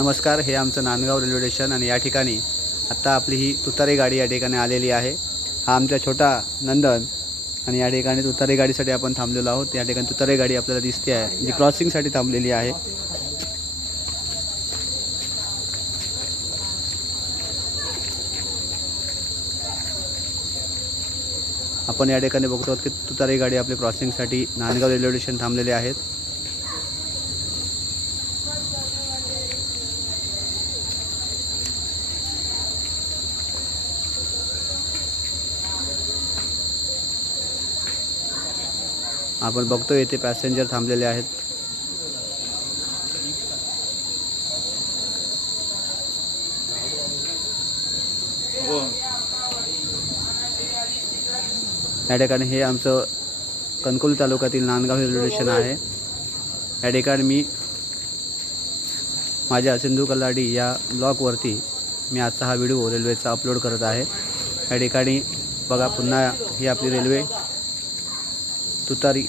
नमस्कार, हे आमचं नांदगाव रेल्वे स्टेशन आणि या ठिकाणी आत्ता आपली ही तुतारी गाडी या ठिकाणी आलेली आहे। हा आमचा छोटा नंदन आणि या ठिकाणी तुतारी गाडीसाठी आपण थांबलेलो आहोत। या ठिकाणी तुतारी गाडी आपल्याला दिसते आहे जी क्रॉसिंगसाठी थांबलेली आहे। आपण या ठिकाणी बघतो की तुतारी गाडी आपली क्रॉसिंगसाठी नांदगाव रेल्वे स्टेशन थांबलेले आहेत। आपण बघतो येथे पॅसेंजर थांबलेले आहेत। या ठिकाणी हे आमचं कणकवली तालुक्यातील नांदगाव रेल्वे स्टेशन आहे। या ठिकाणी मी माझ्या सिंधू कल्लाडी या ब्लॉगवरती मी आजचा हा व्हिडिओ रेल्वेचा अपलोड करत आहे। या ठिकाणी बघा पुन्हा ही आपली रेल्वे तुतारी